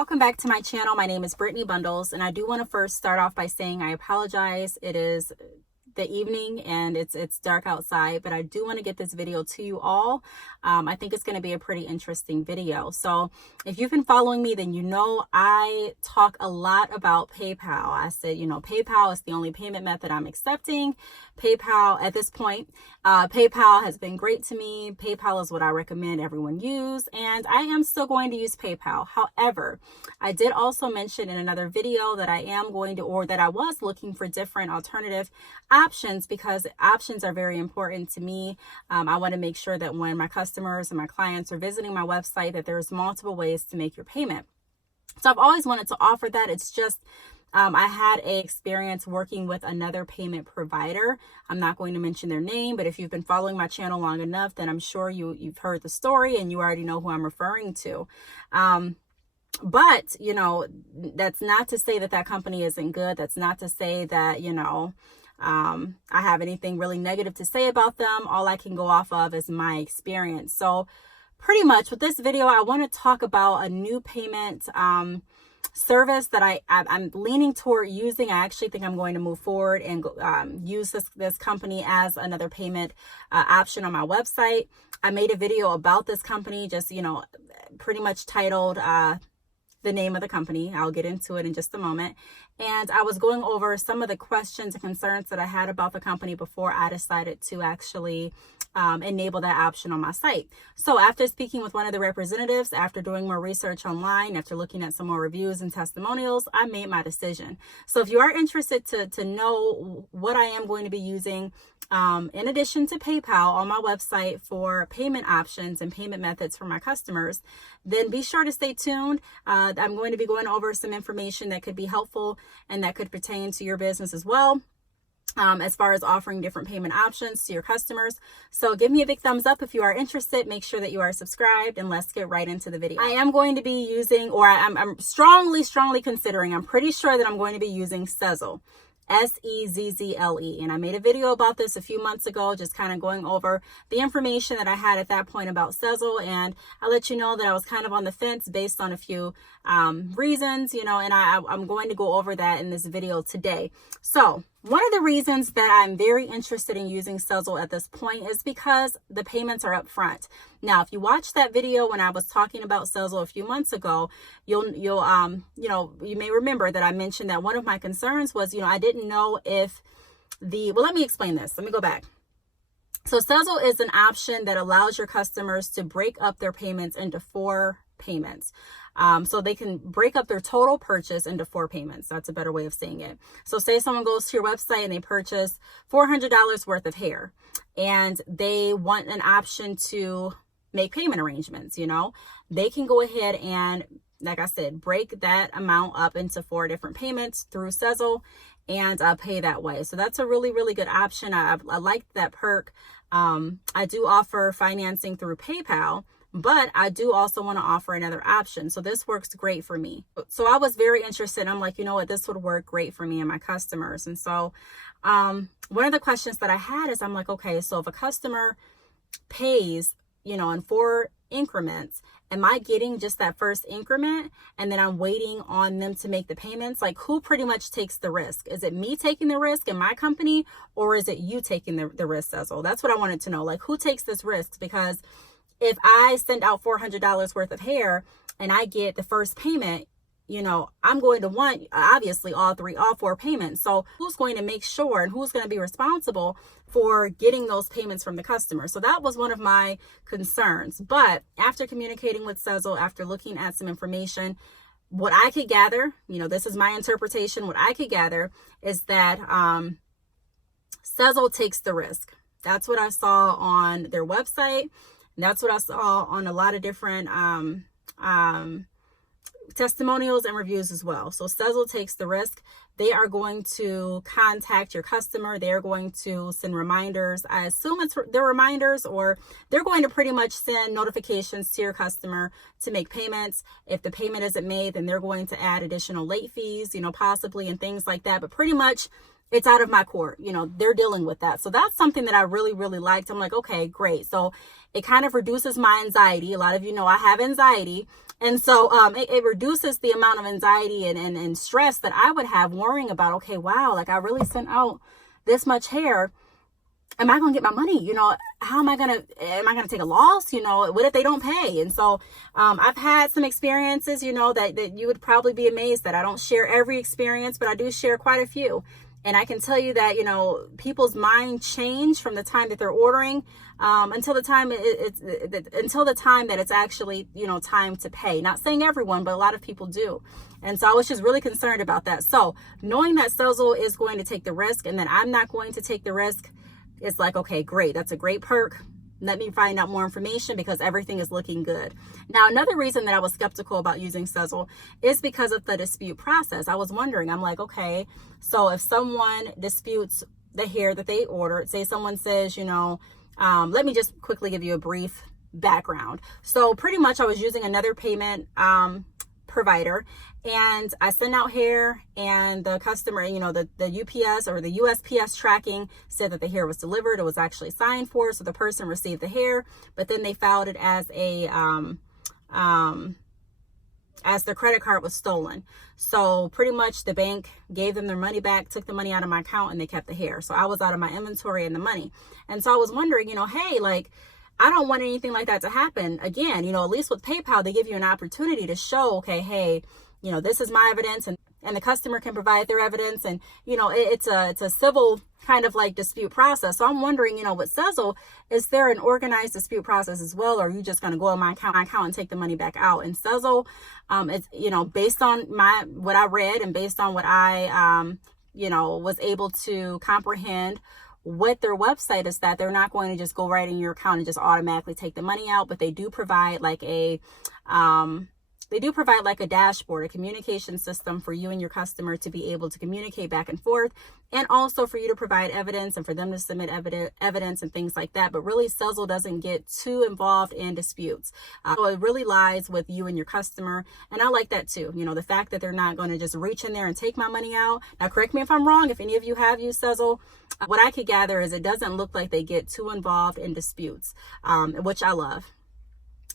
welcome back to my channel. My name is Brittany Bundles, and I do want to first start off by saying I apologize. It is the evening and it's dark outside, but I do want to get this video to you all. I think it's going to be a pretty interesting video. So if you've been following me, then you know I talk a lot about PayPal. I said, PayPal is the only payment method I'm accepting. PayPal at this point, PayPal has been great to me. PayPal is what I recommend everyone use, and I am still going to use PayPal. However, I did also mention in another video that I am going to, or that I was looking for different alternative options, because options are very important to me. I want to make sure that when my customers and my clients are visiting my website, that there's multiple ways to make your payment. So I've always wanted to offer that. It's just I had a experience working with another payment provider. I'm not going to mention their name, but if you've been following my channel long enough, then I'm sure you've heard the story and you already know who I'm referring to. But, that's not to say that company isn't good. That's not to say that, I have anything really negative to say about them. All I can go off of is my experience. So pretty much with this video, I want to talk about a new payment service that I'm leaning toward using. I actually think I'm going to move forward and use this company as another payment option on my website. I made a video about this company, just, pretty much titled the name of the company. I'll get into it in just a moment. And I was going over some of the questions and concerns that I had about the company before I decided to actually enable that option on my site. So after speaking with one of the representatives, after doing more research online, after looking at some more reviews and testimonials, I made my decision. So if you are interested to know what I am going to be using, in addition to PayPal on my website for payment options and payment methods for my customers, then be sure to stay tuned. I'm going to be going over some information that could be helpful and that could pertain to your business as well. As far as offering different payment options to your customers. So give me a big thumbs up if you are interested. Make sure that you are subscribed, and let's get right into the video. I am going to be using, or I'm strongly considering, I'm pretty sure that I'm going to be using Sezzle. Sezzle. And I made a video about this a few months ago, just kind of going over the information that I had at that point about Sezzle. And I'll let you know that I was kind of on the fence based on a few reasons, and I'm going to go over that in this video today. So one of the reasons that I'm very interested in using Sezzle at this point is because the payments are up front. Now, if you watched that video when I was talking about Sezzle a few months ago, you may remember that I mentioned that one of my concerns was, I didn't know if let me explain this. Let me go back. So Sezzle is an option that allows your customers to break up their payments into 4 payments. So they can break up their total purchase into 4 payments. That's a better way of saying it. So say someone goes to your website and they purchase $400 worth of hair, and they want an option to make payment arrangements. They can go ahead and, like I said, break that amount up into 4 different payments through Sezzle and pay that way. So that's a really, really good option. I like that perk. I do offer financing through PayPal, but I do also want to offer another option. So this works great for me. So I was very interested. I'm like, this would work great for me and my customers. And so one of the questions that I had is, I'm like, okay, so if a customer pays, in 4 increments, am I getting just that first increment and then I'm waiting on them to make the payments? Like, who pretty much takes the risk? Is it me taking the risk in my company, or is it you taking the risk, Sezzle? That's what I wanted to know. Like, who takes this risk? Because if I send out $400 worth of hair and I get the first payment, I'm going to want, obviously, all 4 payments. So who's going to make sure, and who's going to be responsible for getting those payments from the customer? So that was one of my concerns. But after communicating with Sezzle, after looking at some information, what I could gather, this is my interpretation, what I could gather is that Sezzle takes the risk. That's what I saw on their website. And that's what I saw on a lot of different testimonials and reviews as well. So Sezzle takes the risk. They are going to contact your customer. They're going to send reminders. I assume it's their reminders, or they're going to pretty much send notifications to your customer to make payments. If the payment isn't made, then they're going to add additional late fees, possibly, and things like that. But pretty much it's out of my court. They're dealing with that. So that's something that I really, really liked. I'm like, okay, great. So it kind of reduces my anxiety. A lot of I have anxiety And so it reduces the amount of anxiety and stress that I would have worrying about, okay, wow, like I really sent out this much hair. Am I going to get my money? How am I going to take a loss? What if they don't pay? And so I've had some experiences, that you would probably be amazed that I don't share every experience, but I do share quite a few. And I can tell you that, people's mind change from the time that they're ordering until the time that it's actually, time to pay. Not saying everyone, but a lot of people do. And so I was just really concerned about that. So knowing that Sezzle is going to take the risk and that I'm not going to take the risk, it's like, okay, great. That's a great perk. Let me find out more information because everything is looking good. Now, another reason that I was skeptical about using Sezzle is because of the dispute process. I was wondering, I'm like, okay, so if someone disputes the hair that they ordered, say someone says, let me just quickly give you a brief background. So pretty much I was using another payment provider, and I sent out hair, and the customer, the UPS or the USPS tracking said that the hair was delivered. It was actually signed for, so the person received the hair, but then they filed it as as their credit card was stolen. So pretty much the bank gave them their money back, took the money out of my account, and they kept the hair. So I was out of my inventory and the money. And so I was wondering, hey, like, I don't want anything like that to happen again. At least with PayPal, they give you an opportunity to show, okay, hey, this is my evidence, and the customer can provide their evidence. And, it's a civil kind of like dispute process. So I'm wondering, with Sezzle, is there an organized dispute process as well? Or are you just going to go on my account and take the money back out? And Sezzle, it's, based on what I read and based on what I, was able to comprehend with their website, is that they're not going to just go right in your account and just automatically take the money out, but they do provide like a dashboard, a communication system for you and your customer to be able to communicate back and forth, and also for you to provide evidence and for them to submit evidence and things like that. But really, Sezzle doesn't get too involved in disputes. So it really lies with you and your customer. And I like that too. The fact that they're not going to just reach in there and take my money out. Now, correct me if I'm wrong. If any of you have used Sezzle, what I could gather is it doesn't look like they get too involved in disputes, which I love.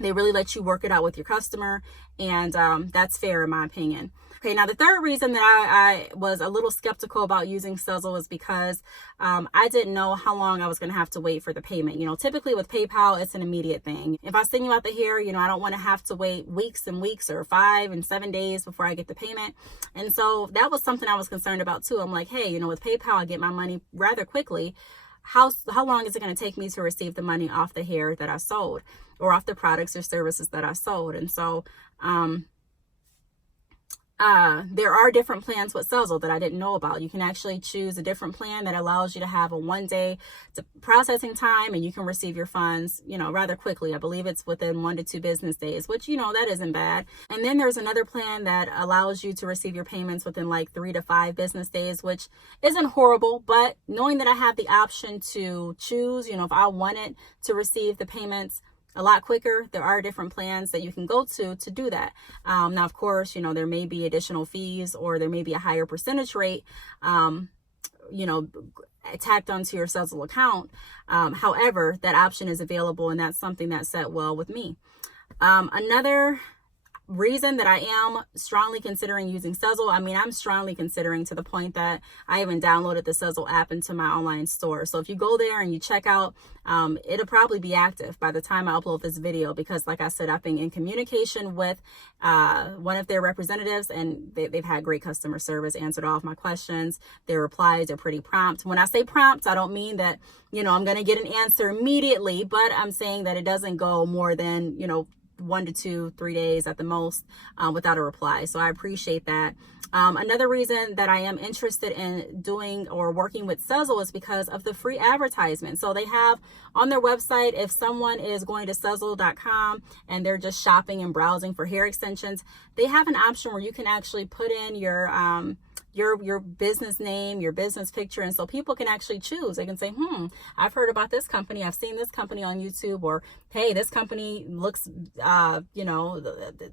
They really let you work it out with your customer, and that's fair in my opinion. Okay, now the third reason that I was a little skeptical about using Sezzle is because I didn't know how long I was going to have to wait for the payment. Typically with PayPal, it's an immediate thing. If I send you out the hair, I don't want to have to wait weeks and weeks or 5 and 7 days before I get the payment. And so that was something I was concerned about too. I'm like, hey, with PayPal, I get my money rather quickly. How long is it going to take me to receive the money off the hair that I sold, or off the products or services that I sold? And so there are different plans with Sezzle that I didn't know about. You can actually choose a different plan that allows you to have a 1-day processing time, and you can receive your funds, rather quickly. I believe it's within 1 to 2 business days, which, that isn't bad. And then there's another plan that allows you to receive your payments within like 3 to 5 business days, which isn't horrible. But knowing that I have the option to choose, if I wanted to receive the payments a lot quicker, there are different plans that you can go to do that. Now, of course, there may be additional fees, or there may be a higher percentage rate, tacked onto your Sezzle account. However, that option is available, and that's something that set well with me. Another reason that I am strongly considering using Sezzle, I'm strongly considering to the point that I even downloaded the Sezzle app into my online store. So if you go there and you check out, it'll probably be active by the time I upload this video, because like I said, I've been in communication with one of their representatives, and they've had great customer service, answered all of my questions. Their replies are pretty prompt. When I say prompt, I don't mean that, I'm going to get an answer immediately, but I'm saying that it doesn't go more than, 1 to 2, 3 days at the most without a reply. So I appreciate that. Another reason that I am interested in doing or working with Sezzle is because of the free advertisement. So they have on their website, if someone is going to Sezzle.com and they're just shopping and browsing for hair extensions, they have an option where you can actually put in your business name, your business picture. And so people can actually choose. They can say, I've heard about this company. I've seen this company on YouTube, or, hey, this company looks,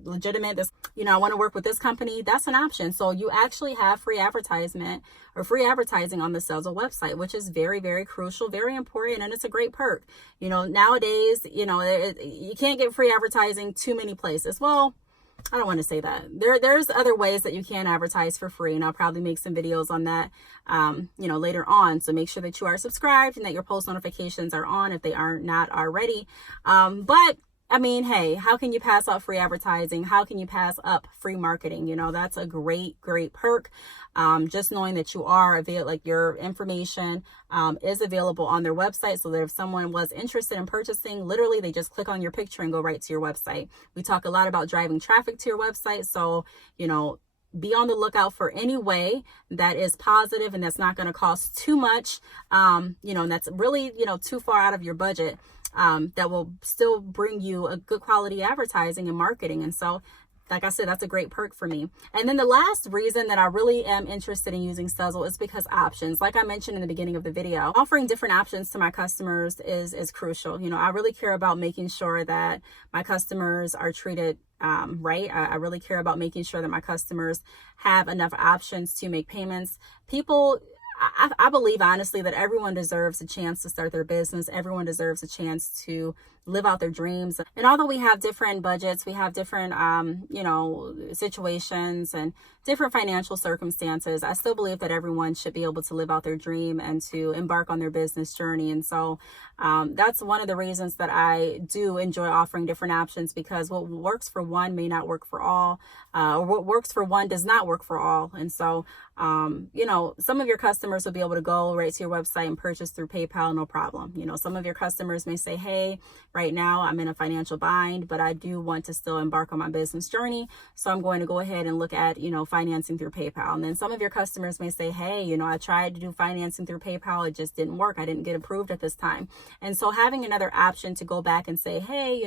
legitimate. I want to work with this company. That's an option. So you actually have free advertisement or free advertising on the Sezzle website, which is very, very crucial, very important. And it's a great perk. Nowadays, you can't get free advertising too many places. Well, I don't want to say that. There's other ways that you can advertise for free, and I'll probably make some videos on that, later on. So make sure that you are subscribed and that your post notifications are on if they are not already. But I mean, hey, how can you pass up free advertising? How can you pass up free marketing? That's a great perk. Just knowing that you are available, like your information is available on their website, so that if someone was interested in purchasing, literally they just click on your picture and go right to your website. We talk a lot about driving traffic to your website, so be on the lookout for any way that is positive and that's not going to cost too much, and that's really too far out of your budget. That will still bring you a good quality advertising and marketing. And so, like I said, that's a great perk for me. And then the last reason that I really am interested in using Sezzle is because options. Like I mentioned in the beginning of the video, offering different options to my customers is crucial. I really care about making sure that my customers are treated right. I really care about making sure that my customers have enough options to make payments. I believe honestly that everyone deserves a chance to start their business. Everyone deserves a chance to live out their dreams. And although we have different budgets, we have different, situations and different financial circumstances, I still believe that everyone should be able to live out their dream and to embark on their business journey. And so that's one of the reasons that I do enjoy offering different options, because what works for one may not work for all, or what works for one does not work for all. And so, some of your customers will be able to go right to your website and purchase through PayPal, no problem. Some of your customers may say, hey, right now I'm in a financial bind, but I do want to still embark on my business journey. So I'm going to go ahead and look at, financing through PayPal. And then some of your customers may say, hey, I tried to do financing through PayPal. It just didn't work. I didn't get approved at this time. And so having another option to go back and say, hey,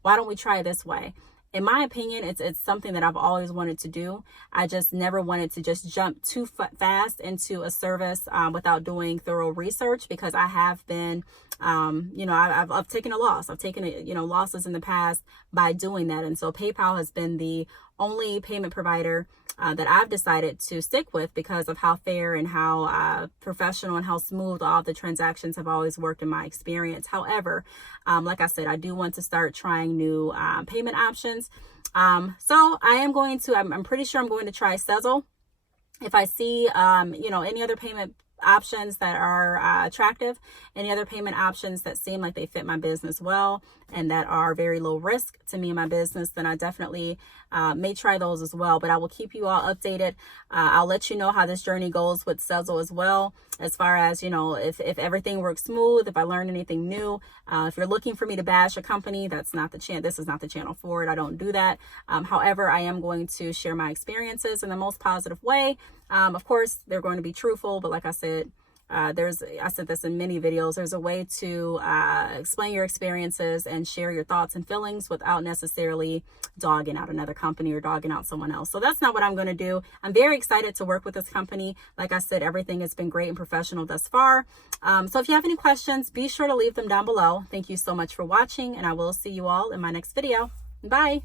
why don't we try this way? In my opinion, it's something that I've always wanted to do. I just never wanted to just jump too fast into a service without doing thorough research, because I have been, I've taken a loss. I've taken, losses in the past by doing that. And so PayPal has been the only payment provider that I've decided to stick with, because of how fair and how professional and how smooth all the transactions have always worked in my experience. However, like I said, I do want to start trying new payment options. So I'm pretty sure I'm going to try Sezzle. If I see, any other payment options that are attractive, any other payment options that seem like they fit my business well and that are very low risk to me and my business, then I definitely may try those as well. But I will keep you all updated. I'll let you know how this journey goes with Sezzle as well, as far as if everything works smooth, if I learn anything new. If you're looking for me to bash a company, that's not the channel. This is not the channel for it. I don't do that. However, I am going to share my experiences in the most positive way. Of course, they're going to be truthful, but like I said, I said this in many videos, there's a way to explain your experiences and share your thoughts and feelings without necessarily dogging out another company or dogging out someone else. So that's not what I'm going to do. I'm very excited to work with this company. Like I said, everything has been great and professional thus far. So if you have any questions, be sure to leave them down below. Thank you so much for watching, and I will see you all in my next video. Bye.